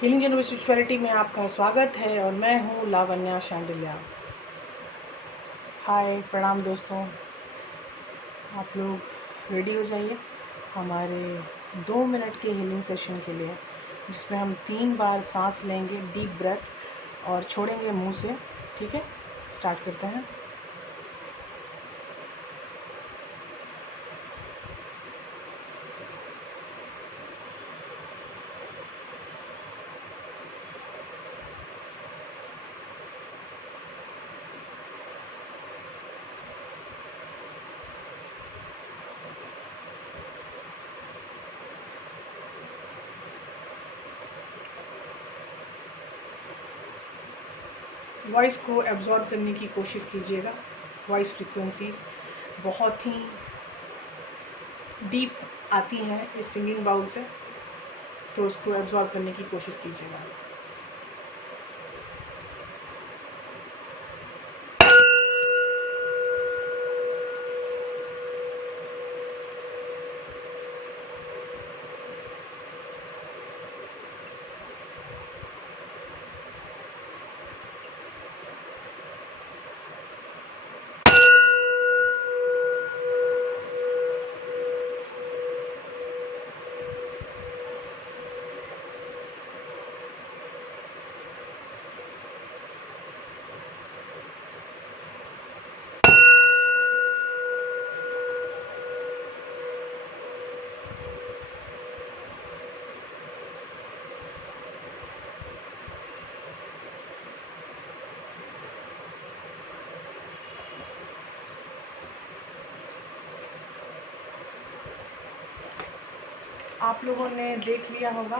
Healing general spirituality में आपका स्वागत है और मैं हूँ लावण्या शांडिल्या। हाय, प्रणाम दोस्तों। आप लोग रेडी हो जाइए हमारे 2 मिनट के हीलिंग सेशन के लिए, जिसमें हम 3 बार सांस लेंगे, डीप ब्रेथ, और छोड़ेंगे मुंह से। ठीक है, स्टार्ट करते हैं। वॉइस को एब्जॉर्ब करने की कोशिश कीजिएगा। वॉइस फ्रीक्वेंसीज बहुत ही डीप आती हैं इस सिंगिंग बाउल से, तो उसको एब्जॉर्ब करने की कोशिश कीजिएगा। आप लोगों ने देख लिया होगा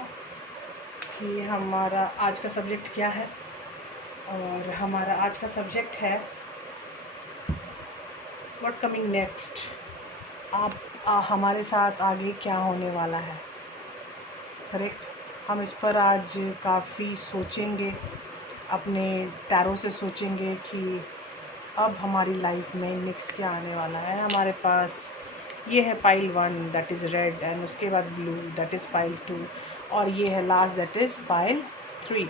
कि हमारा आज का सब्जेक्ट क्या है, और हमारा आज का सब्जेक्ट है व्हाट कमिंग नेक्स्ट। हमारे साथ आगे क्या होने वाला है। करेक्ट। हम इस पर आज काफ़ी सोचेंगे, अपने टैरो से सोचेंगे कि अब हमारी लाइफ में नेक्स्ट क्या आने वाला है। हमारे पास ये है pile 1 that is red, and उसके बाद ब्लू दैट इज़ पाइल 2, और ये है लास्ट दैट इज़ पाइल 3।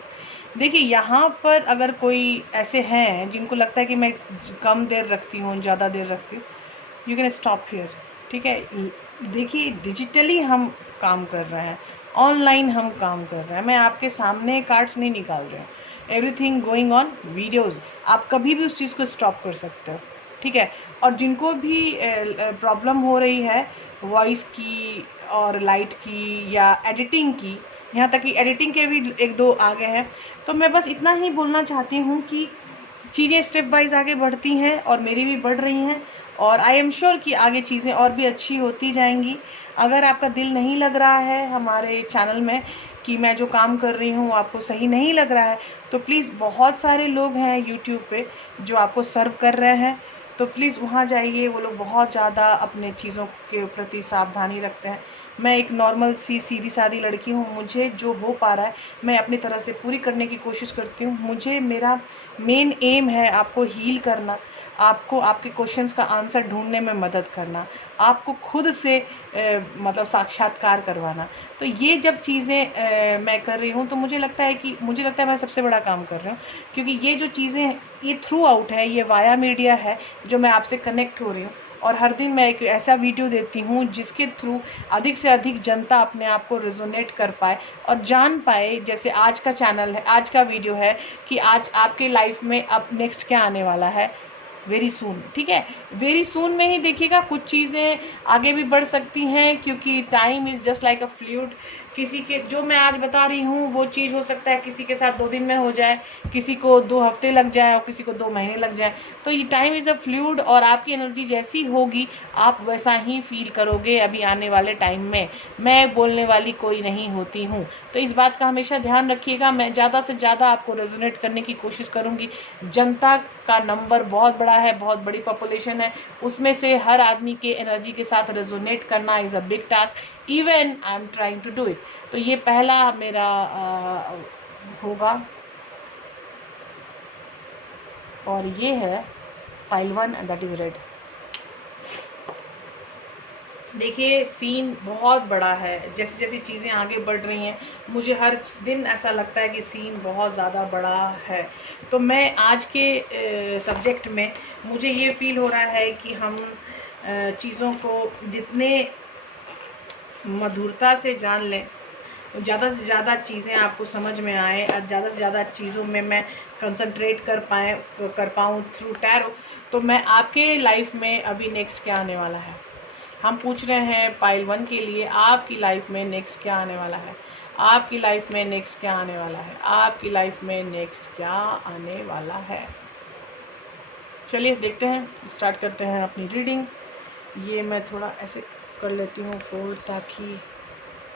देखिए, यहाँ पर अगर कोई ऐसे हैं जिनको लगता है कि मैं कम देर रखती हूँ, ज़्यादा देर रखती हूँ, यू कैन स्टॉप हियर। ठीक है। देखिए, डिजिटली हम काम कर रहे हैं, ऑनलाइन हम काम कर रहे हैं। मैं आपके सामने कार्ड्स नहीं निकाल रही हूँ, एवरीथिंग गोइंग ऑन वीडियोज़। आप कभी भी उस चीज़ को स्टॉप कर सकते हो। ठीक है। और जिनको भी प्रॉब्लम हो रही है वॉइस की और लाइट की या एडिटिंग की, यहाँ तक कि एडिटिंग के भी 1-2 आ गए हैं, तो मैं बस इतना ही बोलना चाहती हूँ कि चीज़ें स्टेप वाइज आगे बढ़ती हैं और मेरी भी बढ़ रही हैं, और आई एम श्योर कि आगे चीज़ें और भी अच्छी होती जाएंगी। अगर आपका दिल नहीं लग रहा है हमारे चैनल में, कि मैं जो काम कर रही हूँ आपको सही नहीं लग रहा है, तो प्लीज़, बहुत सारे लोग हैं यूट्यूब पे जो आपको सर्व कर रहे हैं, तो प्लीज़ वहाँ जाइए। वो लोग बहुत ज़्यादा अपने चीज़ों के प्रति सावधानी रखते हैं। मैं एक नॉर्मल सी सीधी सादी लड़की हूँ, मुझे जो हो पा रहा है मैं अपनी तरह से पूरी करने की कोशिश करती हूँ। मुझे, मेरा मेन एम है आपको हील करना, आपको आपके क्वेश्चंस का आंसर ढूंढने में मदद करना, आपको खुद से मतलब साक्षात्कार करवाना। तो ये जब चीज़ें मैं कर रही हूँ, तो मुझे लगता है मैं सबसे बड़ा काम कर रही हूँ, क्योंकि ये जो चीज़ें ये थ्रू आउट है, ये वाया मीडिया है जो मैं आपसे कनेक्ट हो रही हूँ। और हर दिन मैं एक ऐसा वीडियो देती हूँ जिसके थ्रू अधिक से अधिक जनता अपने आप को रेजोनेट कर पाए और जान पाए। जैसे आज का चैनल है, आज का वीडियो है कि आज आपके लाइफ में अब नेक्स्ट क्या आने वाला है, वेरी सून। ठीक है, वेरी सून में ही देखिएगा कुछ चीज़ें आगे भी बढ़ सकती हैं, क्योंकि time is just like a fluid. किसी के, जो मैं आज बता रही हूँ वो चीज़ हो सकता है किसी के साथ 2 दिन में हो जाए, किसी को 2 हफ्ते लग जाए और किसी को 2 महीने लग जाए। तो ये टाइम इज़ अ फ्लूइड, और आपकी एनर्जी जैसी होगी आप वैसा ही फील करोगे अभी आने वाले टाइम में। मैं बोलने वाली कोई नहीं होती हूँ, तो इस बात का हमेशा ध्यान रखिएगा। मैं ज़्यादा से ज़्यादा आपको रेजोनेट करने की कोशिश करूँगी। जनता का नंबर बहुत बड़ा है, बहुत बड़ी पॉपुलेशन है, उसमें से हर आदमी के एनर्जी के साथ रेजोनेट करना is a big task. Even I am trying to do it. तो ये पहला मेरा होगा, और ये है पाइल 1 दैट इज़ रेड। देखिए सीन बहुत बड़ा है, जैसे जैसी चीज़ें आगे बढ़ रही हैं मुझे हर दिन ऐसा लगता है कि सीन बहुत ज़्यादा बड़ा है। तो मैं आज के सब्जेक्ट में मुझे ये फील हो रहा है कि हम चीज़ों को जितने मधुरता से जान लें, ज़्यादा से ज़्यादा चीज़ें आपको समझ में आए और ज़्यादा से ज़्यादा चीज़ों में मैं कंसंट्रेट कर पाऊँ थ्रू टैरो, तो मैं आपके लाइफ में अभी नेक्स्ट क्या आने वाला है हम पूछ रहे हैं पाइल 1 के लिए। आपकी लाइफ में नेक्स्ट क्या आने वाला है, आपकी लाइफ में नेक्स्ट क्या आने वाला है, आपकी लाइफ में नेक्स्ट क्या आने वाला है। चलिए देखते हैं, स्टार्ट करते हैं अपनी रीडिंग। ये मैं थोड़ा ऐसे कर लेती हूँ फोल्ड ताकि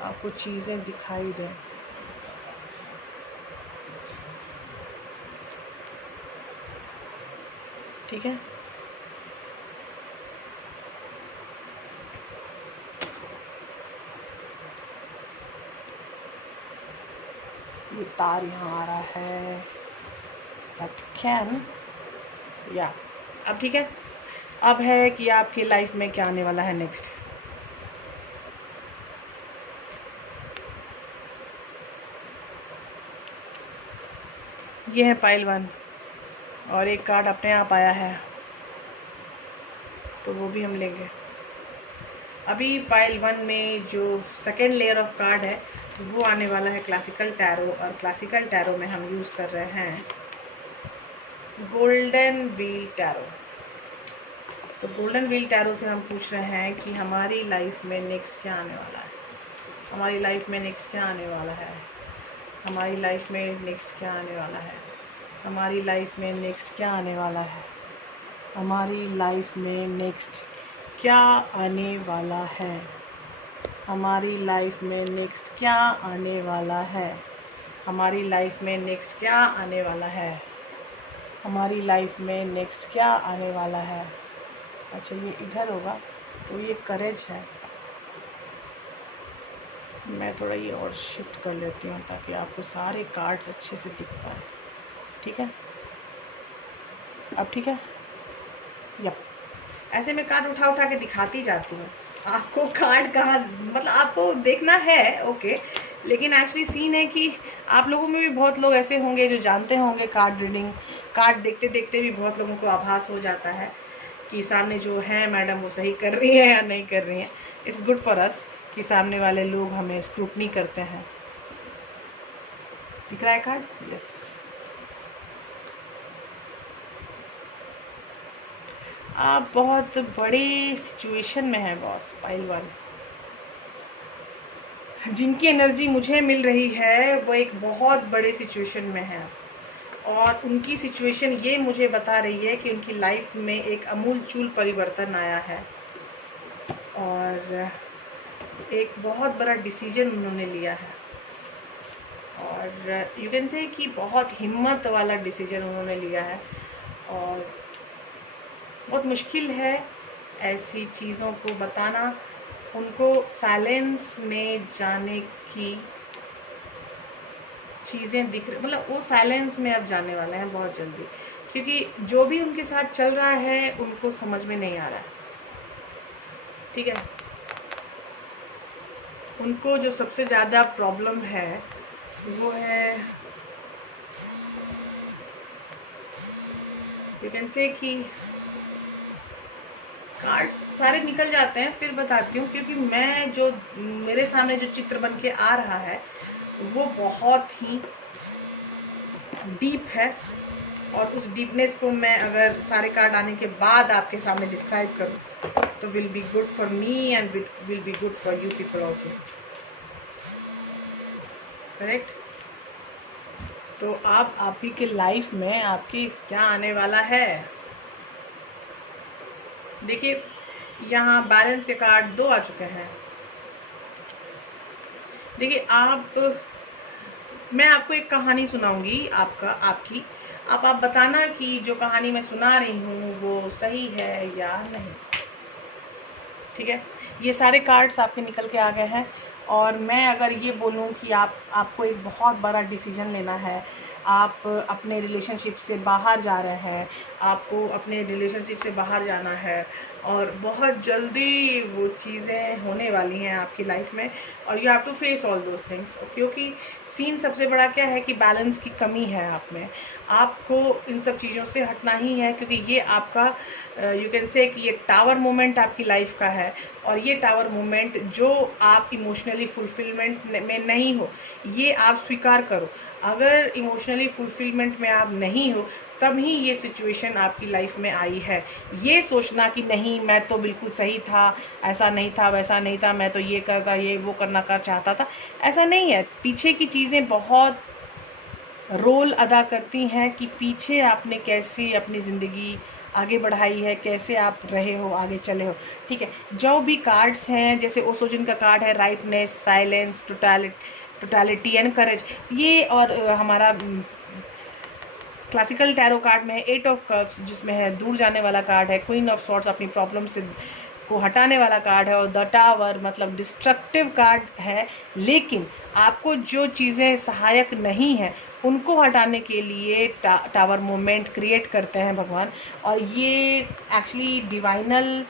आपको चीज़ें दिखाई दें। ठीक है, ये तार यहाँ आ रहा है, दैट कैन या अब ठीक है। अब है कि आपकी लाइफ में क्या आने वाला है नेक्स्ट। ये है पाइल 1 और एक कार्ड अपने आप आया है तो वो भी हम लेंगे। अभी पाइल 1 में जो सेकेंड लेयर ऑफ कार्ड है वो आने वाला है क्लासिकल टैरो, और क्लासिकल टैरो में हम यूज़ कर रहे हैं गोल्डन व्हील टैरो। तो गोल्डन व्हील टैरो से हम पूछ रहे हैं कि हमारी लाइफ में नेक्स्ट क्या आने वाला है, हमारी लाइफ में नेक्स्ट क्या आने वाला है, हमारी लाइफ में नेक्स्ट क्या आने वाला है, हमारी लाइफ में नेक्स्ट क्या आने वाला है, हमारी लाइफ में नेक्स्ट क्या आने वाला है, हमारी लाइफ में नेक्स्ट क्या आने वाला है, हमारी लाइफ में नेक्स्ट क्या आने वाला है, हमारी लाइफ में नेक्स्ट क्या आने वाला है। अच्छा ये इधर होगा तो ये करेज है, मैं थोड़ा ये और शिफ्ट कर लेती हूँ ताकि आपको सारे कार्ड्स अच्छे से दिख पाए। ठीक है, अब ठीक है, यप ऐसे मैं कार्ड उठा उठा के दिखाती जाती हूँ आपको। कार्ड कहाँ मतलब आपको देखना है ओके, लेकिन एक्चुअली सीन है कि आप लोगों में भी बहुत लोग ऐसे होंगे जो जानते होंगे कार्ड रीडिंग। कार्ड देखते देखते भी बहुत लोगों को आभास हो जाता है कि सामने जो है मैडम वो सही कर रही है या नहीं कर रही हैं। इट्स गुड फॉर अस कि सामने वाले लोग हमें स्क्रूटनी करते हैं। दिख रहा है कार्ड? यस। आप बहुत बड़ी सिचुएशन में हैं बॉस। पाइल 1 जिनकी एनर्जी मुझे मिल रही है वो एक बहुत बड़े सिचुएशन में है, और उनकी सिचुएशन ये मुझे बता रही है कि उनकी लाइफ में एक अमूलचूल परिवर्तन आया है और एक बहुत बड़ा डिसीजन उन्होंने लिया है, और यू कैन से कि बहुत हिम्मत वाला डिसीजन उन्होंने लिया है। और बहुत मुश्किल है ऐसी चीज़ों को बताना, उनको साइलेंस में जाने की चीज़ें दिख रही, मतलब वो साइलेंस में अब जाने वाले हैं बहुत जल्दी, क्योंकि जो भी उनके साथ चल रहा है उनको समझ में नहीं आ रहा है। ठीक है, उनको जो सबसे ज़्यादा प्रॉब्लम है वो है यू कैन से कि कार्ड्स सारे निकल जाते हैं फिर बताती हूँ, क्योंकि मैं जो मेरे सामने जो चित्र बन के आ रहा है वो बहुत ही डीप है, और उस डीपनेस को मैं अगर सारे कार्ड आने के बाद आपके सामने डिस्क्राइब करूँ तो will be good for me and will be good for you people also. Correct? तो आप ही के लाइफ में आपकी क्या आने वाला है। देखिए यहाँ बैलेंस के कार्ड 2 आ चुके हैं। देखिए मैं आपको एक कहानी सुनाऊंगी आपकी, आप बताना कि जो कहानी मैं सुना रही हूँ वो सही है या नहीं। ठीक है, ये सारे कार्ड्स आपके निकल के आ गए हैं, और मैं अगर ये बोलूँ कि आपको एक बहुत बड़ा डिसीजन लेना है, आप अपने रिलेशनशिप से बाहर जा रहे हैं, आपको अपने रिलेशनशिप से बाहर जाना है, और बहुत जल्दी वो चीज़ें होने वाली हैं आपकी लाइफ में, और you have to face all those things. क्योंकि सीन सबसे बड़ा क्या है कि बैलेंस की कमी है आप में। आपको इन सब चीज़ों से हटना ही है, क्योंकि ये आपका यू कैन से कि ये टावर मोमेंट आपकी लाइफ का है। और ये टावर मोमेंट जो आप इमोशनली फुलफिलमेंट में नहीं हो, ये आप स्वीकार करो। अगर इमोशनली फुलफिलमेंट में आप नहीं हो, तब ही ये सिचुएशन आपकी लाइफ में आई है। ये सोचना कि नहीं मैं तो बिल्कुल सही था, ऐसा नहीं था, वैसा नहीं था, मैं तो ये करता, ये वो करना का चाहता था, ऐसा नहीं है। पीछे की चीज़ें बहुत रोल अदा करती हैं कि पीछे आपने कैसे अपनी ज़िंदगी आगे बढ़ाई है, कैसे आप रहे हो, आगे चले हो। ठीक है, जो भी कार्ड्स हैं, जैसे ओसोजिन का कार्ड है rightness, silence, totality and courage, ये और हमारा क्लासिकल टैरो कार्ड में है 8 ऑफ कप्स, जिसमें है दूर जाने वाला कार्ड है। क्वीन ऑफ सॉर्ड्स अपनी प्रॉब्लम से को हटाने वाला कार्ड है। और द टावर मतलब डिस्ट्रक्टिव कार्ड है। लेकिन आपको जो चीज़ें सहायक नहीं हैं उनको हटाने के लिए टावर मूवमेंट क्रिएट करते हैं भगवान। और ये एक्चुअली डिवाइनल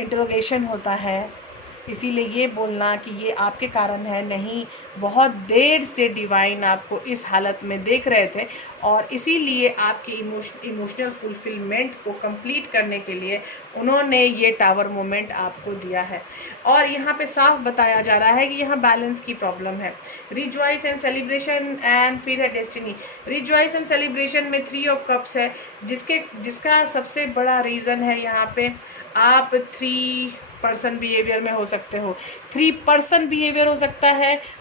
इंटरोगेशन होता है, इसीलिए ये बोलना कि ये आपके कारण है नहीं, बहुत देर से डिवाइन आपको इस हालत में देख रहे थे, और इसीलिए आपके इमोशनल फुलफिलमेंट को कंप्लीट करने के लिए उन्होंने ये टावर मोमेंट आपको दिया है। और यहाँ पे साफ बताया जा रहा है कि यहाँ बैलेंस की प्रॉब्लम है। रिजॉइस एंड सेलिब्रेशन एंड फिर है डेस्टिनी। रिजॉइस एंड सेलिब्रेशन में 3 ऑफ कप्स है, जिसका सबसे बड़ा रीज़न है यहाँ पे आप 3 पर्सन बिहेवियर में हो सकते हो। 3 पर्सन बिहेवियर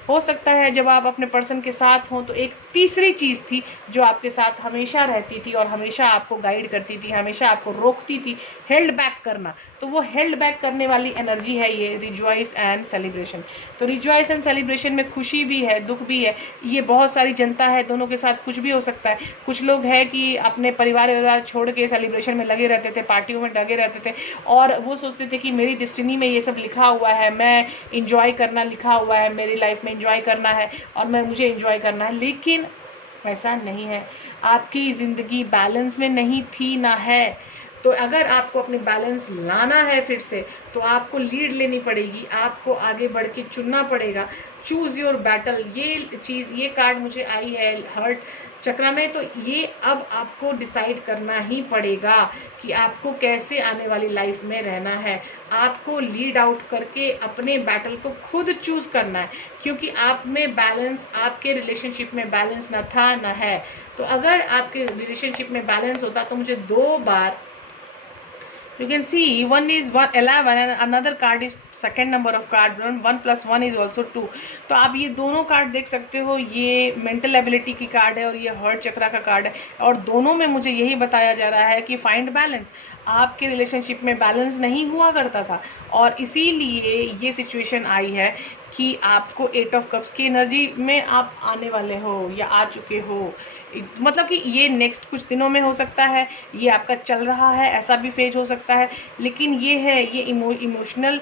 हो सकता है जब आप अपने पर्सन के साथ हों तो एक तीसरी चीज़ थी जो आपके साथ हमेशा रहती थी और हमेशा आपको गाइड करती थी, हमेशा आपको रोकती थी, हेल्ड बैक करना। तो वो हेल्ड बैक करने वाली एनर्जी है ये रिजॉइस एंड सेलिब्रेशन। तो रिजॉइस एंड सेलिब्रेशन में खुशी भी है, दुख भी है। ये बहुत सारी जनता है, दोनों के साथ कुछ भी हो सकता है। कुछ लोग हैं कि अपने परिवार छोड़ के सेलिब्रेशन में लगे रहते थे, पार्टियों में लगे रहते थे, और वो सोचते थे कि मेरी डेस्टिनी में ये सब लिखा हुआ है, मैं इंजॉय करना लिखा हुआ है, मेरी लाइफ में इंजॉय करना है और मुझे इंजॉय करना है। लेकिन ऐसा नहीं है, आपकी ज़िंदगी बैलेंस में नहीं थी ना है। तो अगर आपको अपने बैलेंस लाना है फिर से, तो आपको लीड लेनी पड़ेगी, आपको आगे बढ़ के चुनना पड़ेगा। चूज़ योर बैटल, ये चीज़, ये कार्ड मुझे आई है हर्ट चक्रा में, तो ये अब आपको डिसाइड करना ही पड़ेगा कि आपको कैसे आने वाली लाइफ में रहना है। आपको लीड आउट करके अपने बैटल को खुद चूज़ करना है, क्योंकि आप में बैलेंस, आपके रिलेशनशिप में बैलेंस ना था ना है। तो अगर आपके रिलेशनशिप में बैलेंस होता तो मुझे 2 बार, you can see one is 11 and another card is second number of card, 1 + 1 is also 2। तो आप ये दोनों कार्ड देख सकते हो, ये मेंटल एबिलिटी की कार्ड है और ये हर्ट चक्रा का कार्ड है, और दोनों में मुझे यही बताया जा रहा है कि फाइंड बैलेंस। आपके रिलेशनशिप में बैलेंस नहीं हुआ करता था और इसीलिए ये सिचुएशन आई है कि आपको 8 ऑफ कप्स की एनर्जी में आप आने वाले हो या आ चुके हो। मतलब कि ये नेक्स्ट कुछ दिनों में हो सकता है, ये आपका चल रहा है, ऐसा भी फेज हो सकता है। लेकिन ये है, ये इमोशनल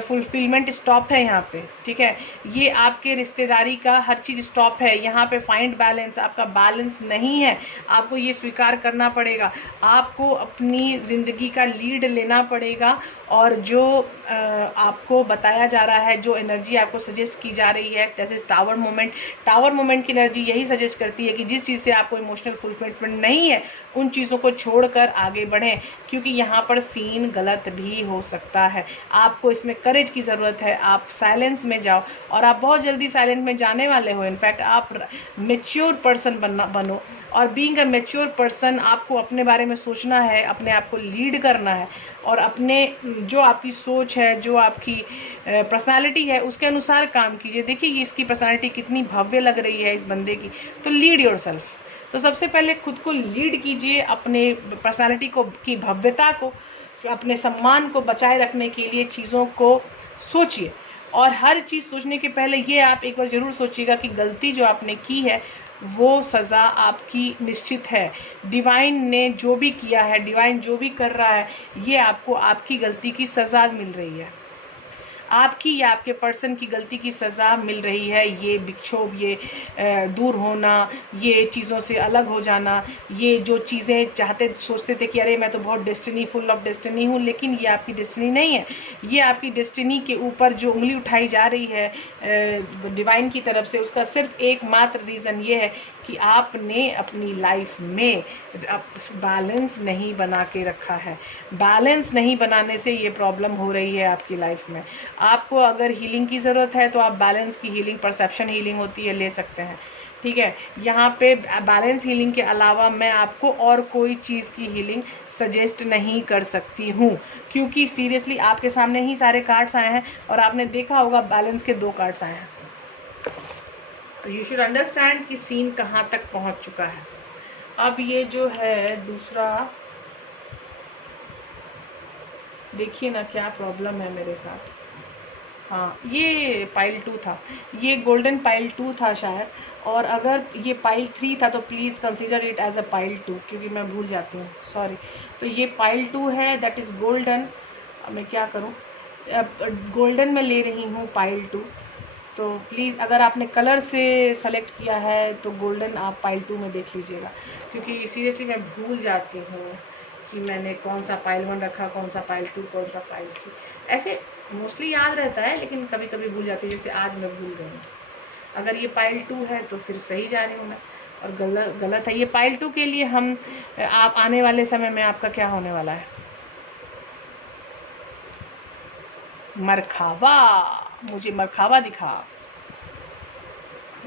फुलफिलमेंट स्टॉप है यहाँ पे। ठीक है, ये आपके रिश्तेदारी का हर चीज़ स्टॉप है यहाँ पे। फाइंड बैलेंस, आपका बैलेंस नहीं है, आपको ये स्वीकार करना पड़ेगा। आपको अपनी ज़िंदगी का लीड लेना पड़ेगा, और जो आपको बताया जा रहा है, जो एनर्जी आपको सजेस्ट की जा रही है, जैसे टावर मोमेंट की एनर्जी यही सजेस्ट करती है कि जिस चीज़ से आपको इमोशनल फुलफिलमेंट नहीं है उन चीज़ों को छोड़कर आगे बढ़ें, क्योंकि यहाँ पर सीन गलत भी हो सकता है। आपको इसमें करेज की ज़रूरत है। आप साइलेंस में जाओ, और आप बहुत जल्दी साइलेंट में जाने वाले हो। इनफैक्ट आप मैच्योर पर्सन बनो, और बीइंग अ मैच्योर पर्सन आपको अपने बारे में सोचना है, अपने आप को लीड करना है, और अपने जो आपकी सोच है, जो आपकी पर्सनालिटी है, उसके अनुसार काम कीजिए। देखिए ये इसकी पर्सनालिटी कितनी भव्य लग रही है इस बंदे की। तो लीड योरसेल्फ। तो सबसे पहले खुद को लीड कीजिए, अपने पर्सनालिटी को की भव्यता को, अपने सम्मान को बचाए रखने के लिए चीज़ों को सोचिए। और हर चीज़ सोचने के पहले ये आप एक बार ज़रूर सोचिएगा कि गलती जो आपने की है वो सज़ा आपकी निश्चित है। डिवाइन ने जो भी किया है, डिवाइन जो भी कर रहा है, ये आपको आपकी गलती की सज़ा मिल रही है। आपकी या आपके पर्सन की गलती की सज़ा मिल रही है। ये विक्षोभ, ये दूर होना, ये चीज़ों से अलग हो जाना, ये जो चीज़ें चाहते सोचते थे कि अरे मैं तो बहुत डेस्टिनी, फुल ऑफ डेस्टिनी हूँ, लेकिन ये आपकी डेस्टिनी नहीं है। ये आपकी डेस्टिनी के ऊपर जो उंगली उठाई जा रही है डिवाइन की तरफ से, उसका सिर्फ एकमात्र रीज़न ये है कि आपने अपनी लाइफ में बैलेंस नहीं बना के रखा है। बैलेंस नहीं बनाने से ये प्रॉब्लम हो रही है आपकी लाइफ में। आपको अगर हीलिंग की ज़रूरत है तो आप बैलेंस की हीलिंग, परसेप्शन हीलिंग होती है, ले सकते हैं, ठीक है। यहाँ पे बैलेंस हीलिंग के अलावा मैं आपको और कोई चीज़ की हीलिंग सजेस्ट नहीं कर सकती हूँ, क्योंकि सीरियसली आपके सामने ही सारे कार्ड्स आए हैं और आपने देखा होगा बैलेंस के 2 कार्ड्स आए हैं। तो यू शुड अंडरस्टैंड कि सीन कहाँ तक पहुँच चुका है। अब ये जो है दूसरा, देखिए ना क्या प्रॉब्लम है मेरे साथ। हाँ, ये पाइल 2 था, ये गोल्डन पाइल 2 था शायद, और अगर ये पाइल 3 था तो please consider it as a pile 2, क्योंकि मैं भूल जाती हूँ, सॉरी। तो ये पाइल 2 है, दैट इज़ गोल्डन। अब मैं क्या करूँ, गोल्डन में ले रही हूँ पाइल 2। तो प्लीज़ अगर आपने कलर से सेलेक्ट किया है तो गोल्डन आप पाइल 2 में देख लीजिएगा, क्योंकि सीरियसली मैं भूल जाती हूँ कि मैंने कौन सा पाइल 1 रखा, कौन सा पाइल 2, कौन सा पाइल 3। ऐसे मोस्टली याद रहता है, लेकिन कभी कभी भूल जाती है, जैसे आज मैं भूल गई हूँ। अगर ये पाइल 2 है तो फिर सही जा रही हूँ मैं, और गलत है। ये पाइल 2 के लिए हम आप आने वाले समय में आपका क्या होने वाला है, मरखावा, मुझे मरखावा दिखा।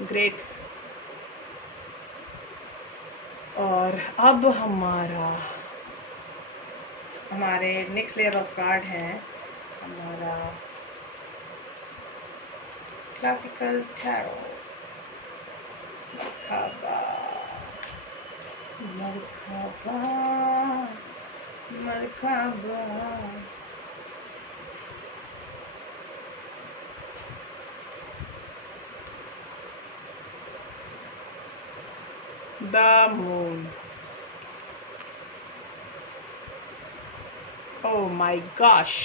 ग्रेट। और अब हमारे नेक्स्ट लेयर ऑफ कार्ड है हमारा क्लासिकल टैरो। मरखाबा, मरखाबा, मरखाबा। The moon. Oh my gosh.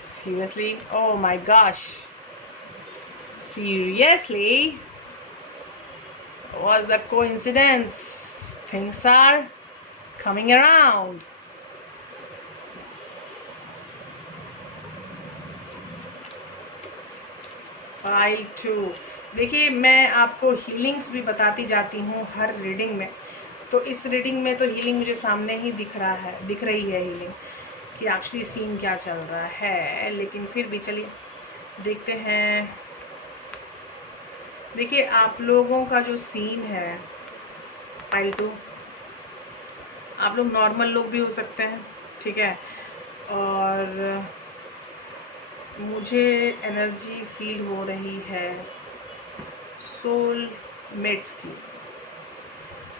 Seriously? Oh my gosh. Seriously? Was the coincidence? Things are coming around. Pile 2। देखिए, मैं आपको हीलिंग्स भी बताती जाती हूँ हर रीडिंग में, तो इस रीडिंग में तो हीलिंग मुझे सामने ही दिख रही है हीलिंग कि एक्चुअली सीन क्या चल रहा है, लेकिन फिर भी चलिए देखते हैं। देखिए, आप लोगों का जो सीन है पाइल 2, आप लोग नॉर्मल लोग भी हो सकते हैं, ठीक है, और मुझे एनर्जी फील हो रही है सोल मेट्स की,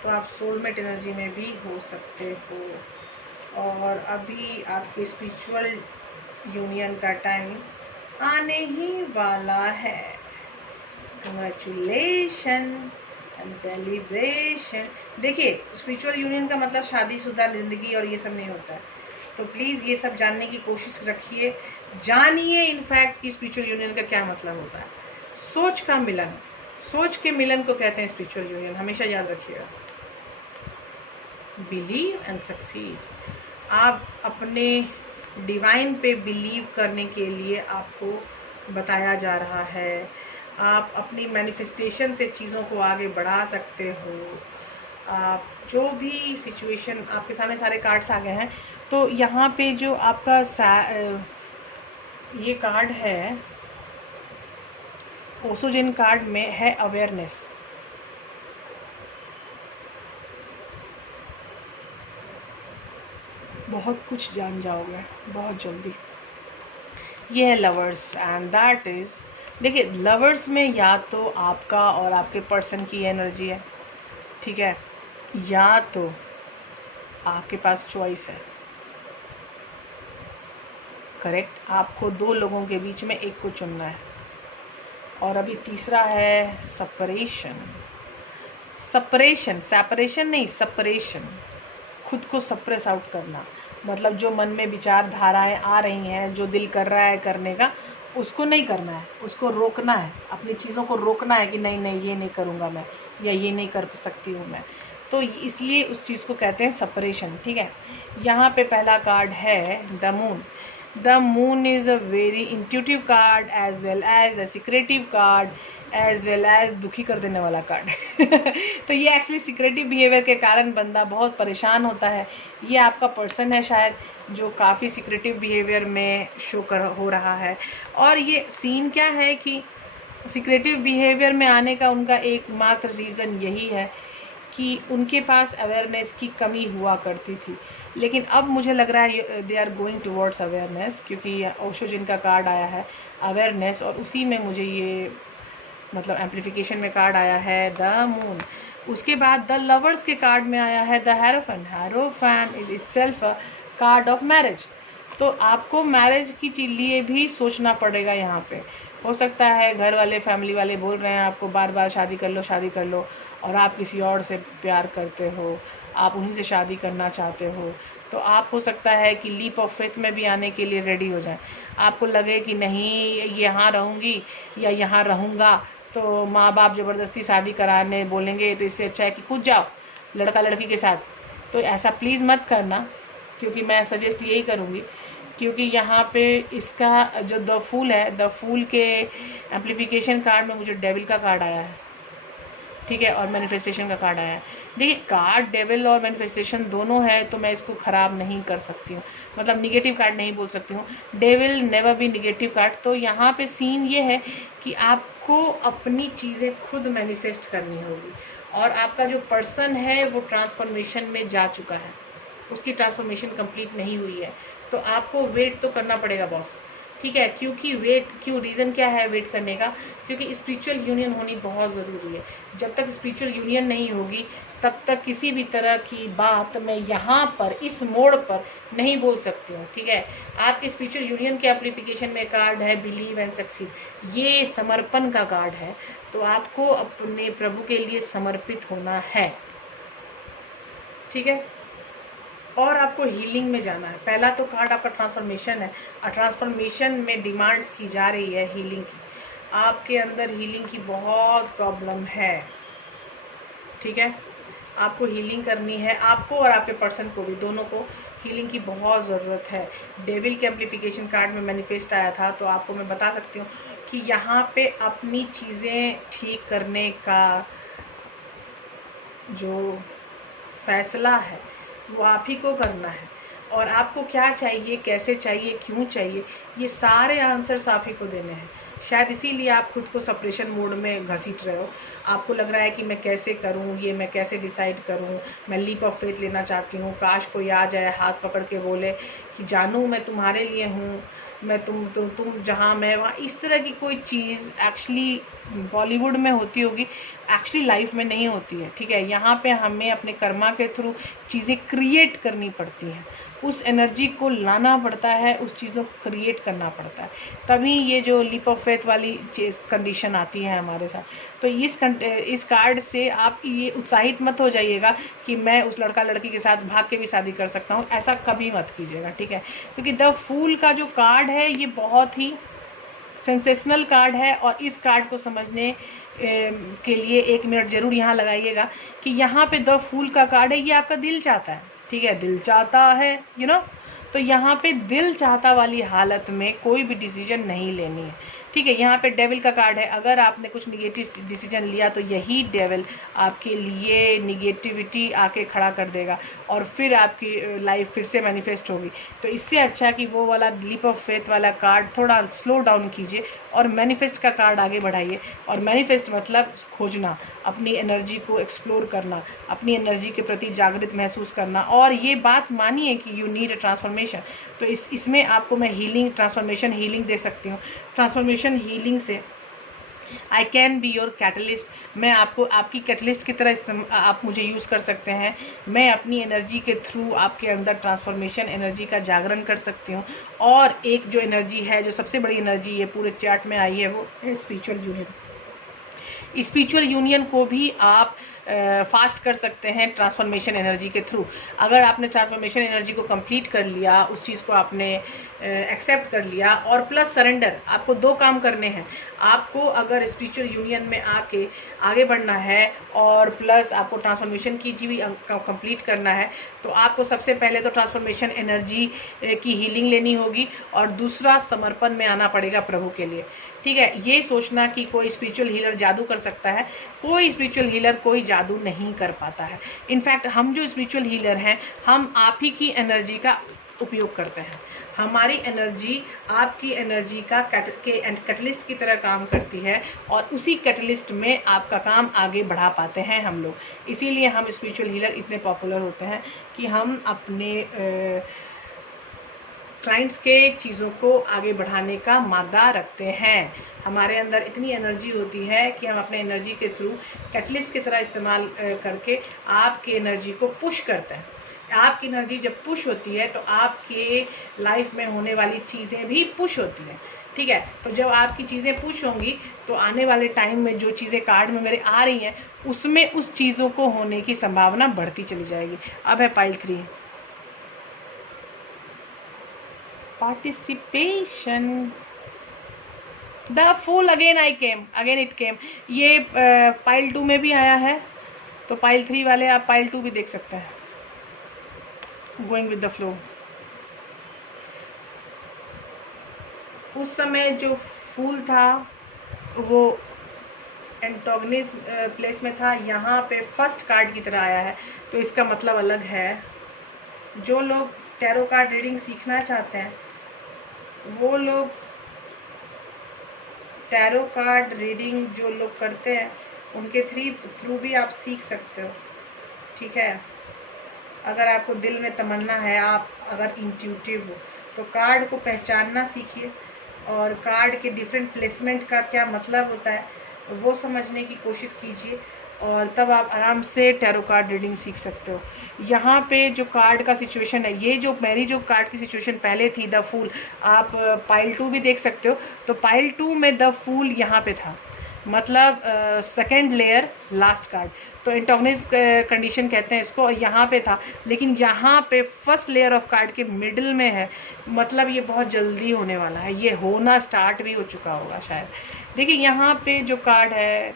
तो आप सोलमेट एनर्जी में भी हो सकते हो। और अभी आपके स्पिरिचुअल यूनियन का टाइम आने ही वाला है। Congratulation and celebration. देखिए, स्पिरिचुअल यूनियन का मतलब शादीशुदा ज़िंदगी और ये सब नहीं होता है, तो प्लीज़ ये सब जानने की कोशिश रखिए, जानिए इनफैक्ट कि स्पिरिचुअल यूनियन का क्या मतलब होता है। सोच का मिलन, सोच के मिलन को कहते हैं स्पिरिचुअल यूनियन, हमेशा याद रखिएगा। Believe and succeed. आप अपने डिवाइन पे बिलीव करने के लिए आपको बताया जा रहा है, आप अपनी मैनिफेस्टेशन से चीज़ों को आगे बढ़ा सकते हो। आप जो भी सिचुएशन, आपके सामने सारे कार्ड्स आ गए हैं, तो यहाँ पे जो आपका ये कार्ड है ओसोजिन कार्ड में है अवेयरनेस। बहुत कुछ जान जाओगे बहुत जल्दी। ये है लवर्स एंड दैट इज़, देखिए लवर्स में या तो आपका और आपके पर्सन की एनर्जी है, ठीक है, या तो आपके पास चॉइस है, करेक्ट। आपको 2 लोगों के बीच में एक को चुनना है। और अभी तीसरा है सेपरेशन। सेपरेशन नहीं, सेपरेशन, खुद को सप्रेस आउट करना, मतलब जो मन में विचारधाराएं आ रही हैं, जो दिल कर रहा है करने का, उसको नहीं करना है, उसको रोकना है, अपनी चीज़ों को रोकना है कि नहीं नहीं ये नहीं करूँगा मैं, या ये नहीं कर सकती हूँ मैं। तो इसलिए उस चीज़ को कहते हैं सेपरेशन। ठीक है, यहाँ पे पहला कार्ड है the moon. The moon is a very intuitive card as well as a secretive card as well as दुखी कर देने वाला कार्ड। तो ये एक्चुअली सीक्रेटिव बिहेवियर के कारण बंदा बहुत परेशान होता है। ये आपका पर्सन है शायद, जो काफ़ी सीक्रेटिव बिहेवियर में शो हो रहा है। और ये सीन क्या है कि सीक्रेटिव बिहेवियर में आने का उनका एकमात्र रीज़न यही है कि उनके पास अवेयरनेस की कमी हुआ करती थी, लेकिन अब मुझे लग रहा है they are going towards awareness, क्योंकि ओशो जिनका कार्ड आया है अवेयरनेस, और उसी में मुझे ये मतलब एम्प्लीफिकेशन में कार्ड आया है द मून। उसके बाद द लवर्स के कार्ड में आया है the Hierophant. Hierophant is itself a card of marriage. तो आपको मैरिज की लिए भी सोचना पड़ेगा यहाँ पे। हो सकता है घर वाले फैमिली वाले बोल रहे हैं आपको बार बार शादी कर लो शादी कर लो, और आप किसी और से प्यार करते हो, आप उन्हीं से शादी करना चाहते हो। तो आप हो सकता है कि लीप ऑफ फेथ में भी आने के लिए रेडी हो जाएं। आपको लगे कि नहीं यहाँ रहूँगी या यहाँ रहूँगा, तो माँ बाप ज़बरदस्ती शादी कराने बोलेंगे, तो इससे अच्छा है कि खुद जाओ लड़का लड़की के साथ। तो ऐसा प्लीज़ मत करना, क्योंकि मैं सजेस्ट यही करूँगी, क्योंकि यहाँ पे इसका जो द फूल है, द फूल के एम्प्लीफिकेशन कार्ड में मुझे डेविल का कार्ड आया है। ठीक है, और मैनिफेस्टेशन का कार्ड आया है। देखिए कार्ड डेविल और मैनिफेस्टेशन दोनों है, तो मैं इसको ख़राब नहीं कर सकती हूँ, मतलब निगेटिव कार्ड नहीं बोल सकती हूँ। Devil never be negative card. तो यहाँ पे सीन ये है कि आपको अपनी चीज़ें खुद मैनिफेस्ट करनी होगी, और आपका जो पर्सन है वो ट्रांसफॉर्मेशन में जा चुका है, उसकी ट्रांसफॉर्मेशन कंप्लीट नहीं हुई है। तो आपको वेट तो करना पड़ेगा बॉस। ठीक है, क्योंकि वेट क्यों, रीज़न क्या है वेट करने का, क्योंकि स्पिरिचुअल यूनियन होनी बहुत ज़रूरी है। जब तक स्पिरिचुअल यूनियन नहीं होगी तब तक किसी भी तरह की बात मैं यहाँ पर इस मोड़ पर नहीं बोल सकती हूँ। ठीक है, आपके स्पिरिचुअल यूनियन के एप्लीकेशन में कार्ड है बिलीव एंड सक्सीड। ये समर्पण का कार्ड है, तो आपको अपने प्रभु के लिए समर्पित होना है। ठीक है, और आपको हीलिंग में जाना है। पहला तो कार्ड आपका ट्रांसफॉर्मेशन है, और ट्रांसफॉर्मेशन में डिमांड्स की जा रही है हीलिंग की। आपके अंदर हीलिंग की बहुत प्रॉब्लम है। ठीक है, आपको हीलिंग करनी है, आपको और आपके पर्सन को भी, दोनों को हीलिंग की बहुत ज़रूरत है। डेविल के एम्प्लीफिकेशन कार्ड में मैनिफेस्ट आया था, तो आपको मैं बता सकती हूँ कि यहाँ पे अपनी चीज़ें ठीक करने का जो फैसला है वो आप ही को करना है, और आपको क्या चाहिए, कैसे चाहिए, क्यों चाहिए, ये सारे आंसर्स आप ही को देने हैं। शायद इसीलिए आप खुद को सेपरेशन मोड में घसीट रहे हो। आपको लग रहा है कि मैं कैसे करूं, ये मैं कैसे डिसाइड करूं, मैं लीप ऑफ फेथ लेना चाहती हूं, काश कोई आ जाए हाथ पकड़ के बोले कि जानू मैं तुम्हारे लिए हूं, मैं तुम जहाँ मैं वहाँ, इस तरह की कोई चीज़ एक्चुअली बॉलीवुड में होती होगी, एक्चुअली लाइफ में नहीं होती है। ठीक है, यहाँ पे हमें अपने कर्मा के थ्रू चीज़ें क्रिएट करनी पड़ती हैं, उस एनर्जी को लाना पड़ता है, उस चीज़ों को क्रिएट करना पड़ता है, तभी ये जो लीप ऑफ फेथ वाली कंडीशन आती है हमारे साथ। तो इस कार्ड से आप ये उत्साहित मत हो जाइएगा कि मैं उस लड़का लड़की के साथ भाग के भी शादी कर सकता हूँ, ऐसा कभी मत कीजिएगा। ठीक है, क्योंकि द फूल का जो कार्ड है ये बहुत ही सेंसेशनल कार्ड है, और इस कार्ड को समझने के लिए 1 मिनट ज़रूर यहाँ लगाइएगा कि यहाँ पे द फूल का कार्ड है, ये आपका दिल चाहता है। ठीक है, दिल चाहता है तो यहाँ पे दिल चाहता वाली हालत में कोई भी डिसीजन नहीं लेनी है। ठीक है, यहाँ पे डेविल का कार्ड है, अगर आपने कुछ निगेटिव डिसीजन लिया तो यही डेविल आपके लिए निगेटिविटी आके खड़ा कर देगा, और फिर आपकी लाइफ फिर से मैनिफेस्ट होगी। तो इससे अच्छा कि वो वाला लीप ऑफ फेथ वाला कार्ड थोड़ा स्लो डाउन कीजिए और मैनिफेस्ट का कार्ड आगे बढ़ाइए। और मैनिफेस्ट मतलब खोजना, अपनी एनर्जी को एक्सप्लोर करना, अपनी एनर्जी के प्रति जागृत महसूस करना, और ये बात मानिए कि यू नीड अ ट्रांसफॉर्मेशन। तो इसमें आपको मैं हीलिंग, ट्रांसफॉर्मेशन हीलिंग दे सकती हूँ। ट्रांसफॉर्मेशन हीलिंग से I can be your catalyst, मैं आपको आपकी कैटलिस्ट की तरह आप मुझे यूज़ कर सकते हैं। मैं अपनी एनर्जी के थ्रू आपके अंदर ट्रांसफॉर्मेशन एनर्जी का जागरण कर सकती हूँ। और एक जो एनर्जी है, जो सबसे बड़ी एनर्जी ये पूरे चार्ट में आई है, वो है स्पिरिचुअल यूनियन। स्पिरिचुअल यूनियन को भी आप फास्ट कर सकते हैं ट्रांसफॉर्मेशन एनर्जी के थ्रू। अगर आपने ट्रांसफॉर्मेशन एनर्जी को कंप्लीट कर लिया, उस चीज़ को आपने एक्सेप्ट कर लिया, और प्लस सरेंडर, आपको 2 काम करने हैं। आपको अगर स्पिरिचुअल यूनियन में आके आगे बढ़ना है और प्लस आपको ट्रांसफॉर्मेशन की भी कंप्लीट करना है, तो आपको सबसे पहले तो ट्रांसफॉर्मेशन एनर्जी की हीलिंग लेनी होगी, और दूसरा समर्पण में आना पड़ेगा प्रभु के लिए। ठीक है, ये सोचना कि कोई स्पिरिचुअल हीलर जादू कर सकता है, कोई स्पिरिचुअल हीलर कोई जादू नहीं कर पाता है। इनफैक्ट हम जो स्पिरिचुअल हीलर हैं, हम आप ही की एनर्जी का उपयोग करते हैं। हमारी एनर्जी आपकी एनर्जी का कैटलिस्ट की तरह काम करती है, और उसी कैटलिस्ट में आपका काम आगे बढ़ा पाते हैं हम लोग। इसीलिए हम स्पिरिचुअल हीलर इतने पॉपुलर होते हैं कि हम अपने क्लाइंट्स के चीज़ों को आगे बढ़ाने का मादा रखते हैं। हमारे अंदर इतनी एनर्जी होती है कि हम अपने एनर्जी के थ्रू कैटलिस्ट की तरह इस्तेमाल करके आपकी एनर्जी को पुश करते हैं। आपकी एनर्जी जब पुश होती है तो आपके लाइफ में होने वाली चीज़ें भी पुश होती हैं। ठीक है, तो जब आपकी चीज़ें पुश होंगी तो आने वाले टाइम में जो चीज़ें कार्ड में मेरे आ रही हैं, उसमें उस चीज़ों को होने की संभावना बढ़ती चली जाएगी। अब है pile 3, participation. The fool again it came. ये पाइल 2 में भी आया है, तो पाइल 3 वाले आप पाइल 2 भी देख सकते हैं। Going with the flow. उस समय जो फूल था वो एंटोगनिस प्लेस में था, यहाँ पे फर्स्ट कार्ड की तरह आया है, तो इसका मतलब अलग है। जो लोग टैरो कार्ड रीडिंग सीखना चाहते हैं, वो लोग टैरो कार्ड रीडिंग जो लोग करते हैं, उनके थ्रू भी आप सीख सकते हो। ठीक है, अगर आपको दिल में तमन्ना है, आप अगर इंट्यूटिव हो, तो कार्ड को पहचानना सीखिए, और कार्ड के डिफरेंट प्लेसमेंट का क्या मतलब होता है वो समझने की कोशिश कीजिए, और तब आप आराम से टैरो कार्ड रीडिंग सीख सकते हो। यहाँ पे जो कार्ड का सिचुएशन है, ये जो मेरी जो कार्ड की सिचुएशन पहले थी द फूल, आप पाइल 2 भी देख सकते हो, तो पाइल 2 में द फूल यहाँ पे था, मतलब सेकेंड लेयर लास्ट कार्ड, तो एंटोगनिस कंडीशन कहते हैं इसको, और यहाँ पे था। लेकिन यहाँ पे फर्स्ट लेयर ऑफ कार्ड के मिडिल में है, मतलब ये बहुत जल्दी होने वाला है, ये होना स्टार्ट भी हो चुका होगा शायद। देखिए यहाँ पे जो कार्ड है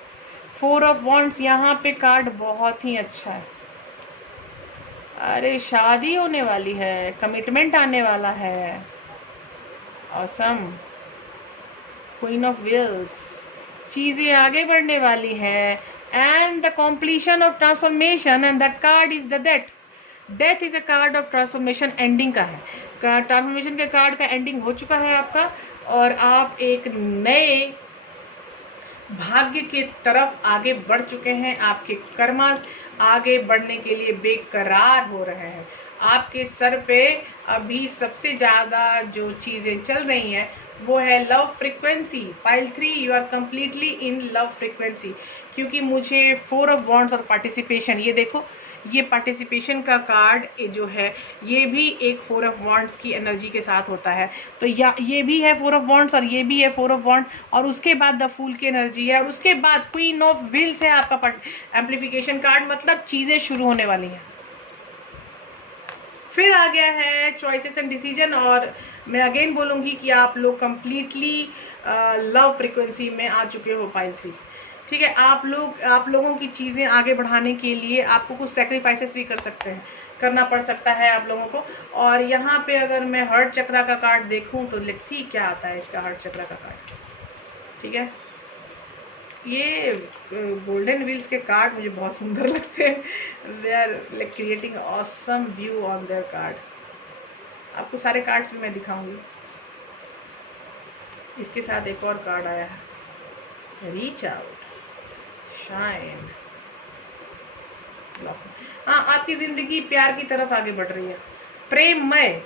4 ऑफ वॉन्ड्स, यहाँ पे कार्ड बहुत ही अच्छा है। अरे शादी होने वाली है, कमिटमेंट आने वाला है, ऑसम। क्वीन ऑफ व्हील्स, चीज़ें आगे बढ़ने वाली है, and the completion of transformation, and that card is the death is a card of transformation, ending का है। ट्रांसफॉर्मेशन के कार्ड का एंडिंग हो चुका है आपका, और आप एक नए भाग्य की तरफ आगे बढ़ चुके हैं। आपके कर्मा आगे बढ़ने के लिए बेकरार हो रहे हैं। आपके सर पे अभी सबसे ज़्यादा जो चीज़ें चल रही हैं वो है love frequency. Pile 3, you are completely in love frequency, क्योंकि मुझे 4 ऑफ वॉन्ड्स और पार्टिसिपेशन, ये देखो, ये पार्टिसिपेशन का कार्ड जो है ये भी एक 4 ऑफ वॉन्ड्स की एनर्जी के साथ होता है। तो ये भी है 4 ऑफ वॉन्ड्स और ये भी है 4 ऑफ वॉन्ड, और उसके बाद द फूल की एनर्जी है, और उसके बाद क्वीन ऑफ व्हील्स है आपका एम्प्लीफिकेशन कार्ड, मतलब चीज़ें शुरू होने वाली हैं। फिर आ गया है चॉइसेस एंड डिसीजन, और मैं अगेन बोलूँगी कि आप लोग कम्प्लीटली लव फ्रीक्वेंसी में आ चुके हो पाइल 3। ठीक है, आप लोगों की चीज़ें आगे बढ़ाने के लिए आपको कुछ सेक्रीफाइसेस भी करना पड़ सकता है आप लोगों को। और यहाँ पे अगर मैं हार्ट चक्रा का कार्ड देखूँ तो लेट्स सी क्या आता है इसका हार्ट चक्रा का कार्ड। ठीक है, ये गोल्डन व्हील्स के कार्ड मुझे बहुत सुंदर लगते हैं। They are like creating awesome view on their card. आपको सारे कार्ड्स भी मैं दिखाऊंगी। इसके साथ एक और कार्ड आया है, रीच आउट, शाइन, ब्लॉसम। हाँ, आपकी जिंदगी प्यार की तरफ आगे बढ़ रही है, प्रेममय,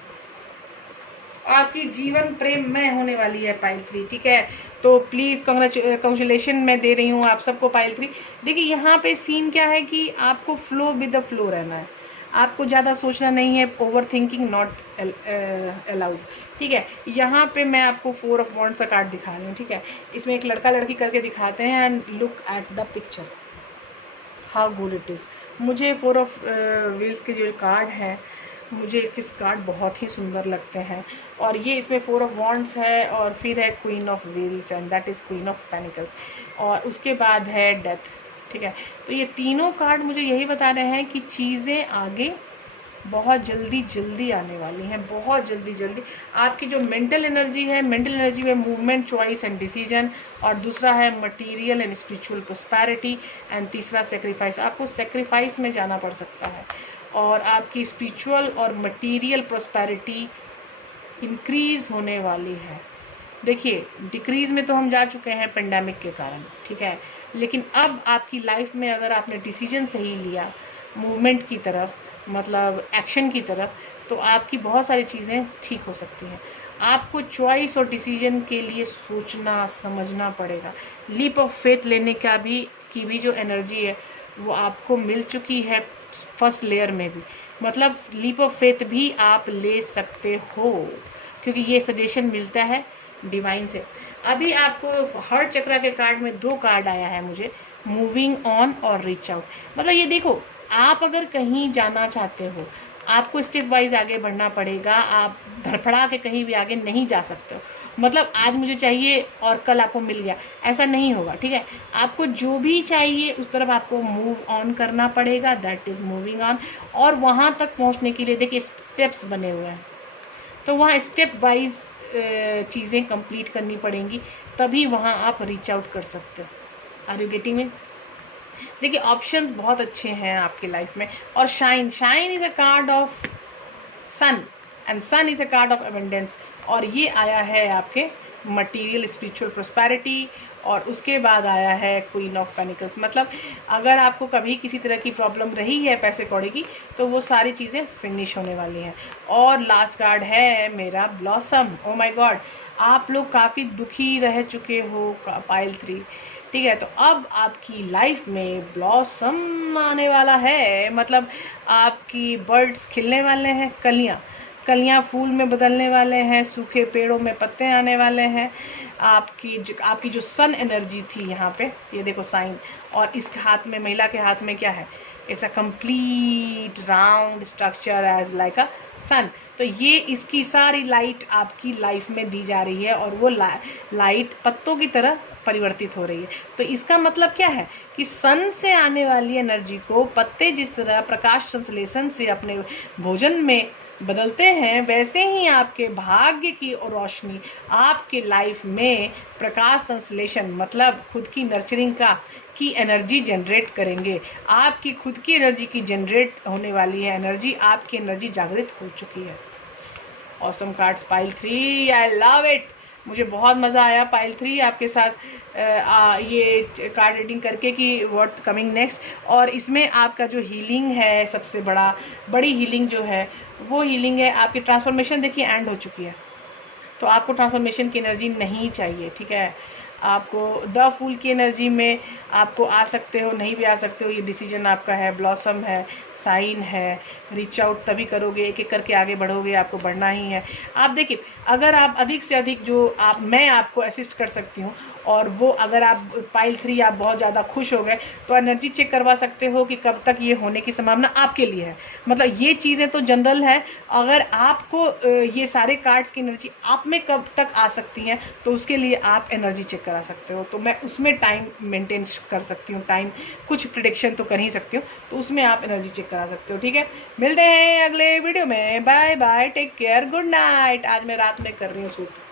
आपकी जीवन प्रेममय होने वाली है पाइल 3। ठीक है, तो प्लीज़ कंग्रेचुलेशन मैं दे रही हूँ आप सबको पाइल 3। देखिए यहाँ पे सीन क्या है कि आपको फ्लो विद द फ्लो रहना है, आपको ज़्यादा सोचना नहीं है, ओवर थिंकिंग नॉट अलाउड। ठीक है, यहाँ पे मैं आपको 4 ऑफ वॉन्ड्स का कार्ड दिखा रही हूँ। ठीक है, इसमें एक लड़का लड़की करके दिखाते हैं, and look at the picture, how good it is. मुझे 4 ऑफ व्हील्स के जो कार्ड हैं, मुझे इसके कार्ड बहुत ही सुंदर लगते हैं। और ये इसमें 4 ऑफ वॉन्ड्स है, और फिर है queen of wheels and that is queen of pentacles, और उसके बाद है डेथ। ठीक है, तो ये तीनों कार्ड मुझे यही बता रहे हैं कि चीज़ें आगे बहुत जल्दी जल्दी आने वाली हैं, बहुत जल्दी जल्दी। आपकी जो मेंटल एनर्जी है, मेंटल एनर्जी में मूवमेंट, चॉइस एंड डिसीजन, और दूसरा है material and spiritual prosperity, and तीसरा सेक्रीफाइस। आपको सेक्रीफाइस में जाना पड़ सकता है, और आपकी स्पिरिचुअल और मटेरियल प्रोस्पेरिटी इंक्रीज़ होने वाली है। देखिए, डिक्रीज़ में तो हम जा चुके हैं पेंडेमिक के कारण, ठीक है, लेकिन अब आपकी लाइफ में अगर आपने डिसीजन सही लिया मूवमेंट की तरफ, मतलब एक्शन की तरफ, तो आपकी बहुत सारी चीज़ें ठीक हो सकती हैं। आपको चॉइस और डिसीजन के लिए सोचना समझना पड़ेगा। लीप ऑफ फेथ लेने का भी जो एनर्जी है वो आपको मिल चुकी है फर्स्ट लेयर में भी, मतलब लीप ऑफ फेथ भी आप ले सकते हो, क्योंकि ये सजेशन मिलता है डिवाइन से। अभी आपको हार्ट चक्रा के कार्ड में 2 कार्ड आया है मुझे, मूविंग ऑन और रीच आउट। मतलब ये देखो, आप अगर कहीं जाना चाहते हो, आपको स्टेप वाइज आगे बढ़ना पड़ेगा। आप धड़फड़ा के कहीं भी आगे नहीं जा सकते हो। मतलब आज मुझे चाहिए और कल आपको मिल गया, ऐसा नहीं होगा। ठीक है, आपको जो भी चाहिए उस तरफ आपको मूव ऑन करना पड़ेगा, दैट इज़ मूविंग ऑन। और वहाँ तक पहुँचने के लिए देखिए स्टेप्स बने हुए हैं, तो वहाँ स्टेप वाइज चीज़ें कंप्लीट करनी पड़ेंगी, तभी वहाँ आप रीच आउट कर सकते हो। Are you getting me? देखिए, ऑप्शंस बहुत अच्छे हैं आपकी लाइफ में। और shine is a card of sun, and sun is a card of abundance, और ये आया है आपके मटेरियल स्पिरिचुअल प्रोस्पेरिटी, और उसके बाद आया है क्वीन ऑफ पेनिकल्स। मतलब अगर आपको कभी किसी तरह की प्रॉब्लम रही है पैसे कौड़ी की, तो वो सारी चीज़ें फिनिश होने वाली हैं। और लास्ट कार्ड है मेरा ब्लॉसम। ओ माय गॉड, आप लोग काफ़ी दुखी रह चुके हो पाइल 3, ठीक है, तो अब आपकी लाइफ में ब्लॉसम आने वाला है। मतलब आपकी बर्ड्स खिलने वाले हैं, कलियाँ फूल में बदलने वाले हैं, सूखे पेड़ों में पत्ते आने वाले हैं। आपकी जो सन एनर्जी थी यहाँ पे, ये देखो साइन, और इस हाथ में, महिला के हाथ में क्या है, it's a complete round structure as like a sun. तो ये इसकी सारी लाइट आपकी लाइफ में दी जा रही है, और वो लाइट पत्तों की तरह परिवर्तित हो रही है। तो इसका मतलब क्या है कि सन से आने वाली एनर्जी को पत्ते जिस तरह प्रकाश संश्लेषण से अपने भोजन में बदलते हैं, वैसे ही आपके भाग्य की रोशनी आपके लाइफ में प्रकाश संश्लेषण, मतलब खुद की नर्चरिंग की एनर्जी जनरेट करेंगे। आपकी खुद की एनर्जी की जनरेट होने वाली है एनर्जी, आपकी एनर्जी जागृत हो चुकी है। Awesome cards pile 3, I love it. मुझे बहुत मज़ा आया पाइल 3 आपके साथ ये कार्ड रीडिंग करके कि व्हाट कमिंग नेक्स्ट। और इसमें आपका जो हीलिंग है, सबसे बड़ी हीलिंग जो है वो हीलिंग है आपकी ट्रांसफॉर्मेशन। देखिए एंड हो चुकी है, तो आपको ट्रांसफॉर्मेशन की एनर्जी नहीं चाहिए। ठीक है, आपको द फूल की एनर्जी में आपको आ सकते हो, नहीं भी आ सकते हो, ये डिसीजन आपका है। ब्लॉसम है, साइन है, रीच आउट तभी करोगे, एक एक करके आगे बढ़ोगे, आपको बढ़ना ही है। आप देखिए, अगर आप अधिक से अधिक मैं आपको असिस्ट कर सकती हूँ, और वो अगर आप पाइल 3 आप बहुत ज़्यादा खुश हो गए, तो एनर्जी चेक करवा सकते हो कि कब तक ये होने की संभावना आपके लिए है। मतलब ये चीज़ें तो जनरल है, अगर आपको ये सारे कार्ड्स की एनर्जी आप में कब तक आ सकती हैं, तो उसके लिए आप एनर्जी चेक करा सकते हो। तो मैं उसमें टाइम मेंटेन कर सकती हूँ, टाइम कुछ प्रिडिक्शन तो कर ही सकती हूँ, तो उसमें आप एनर्जी चेक करा सकते हो। ठीक है, मिलते हैं अगले वीडियो में। Bye bye, take care, good night. आज मैं रात में कर रही हूँ शूट।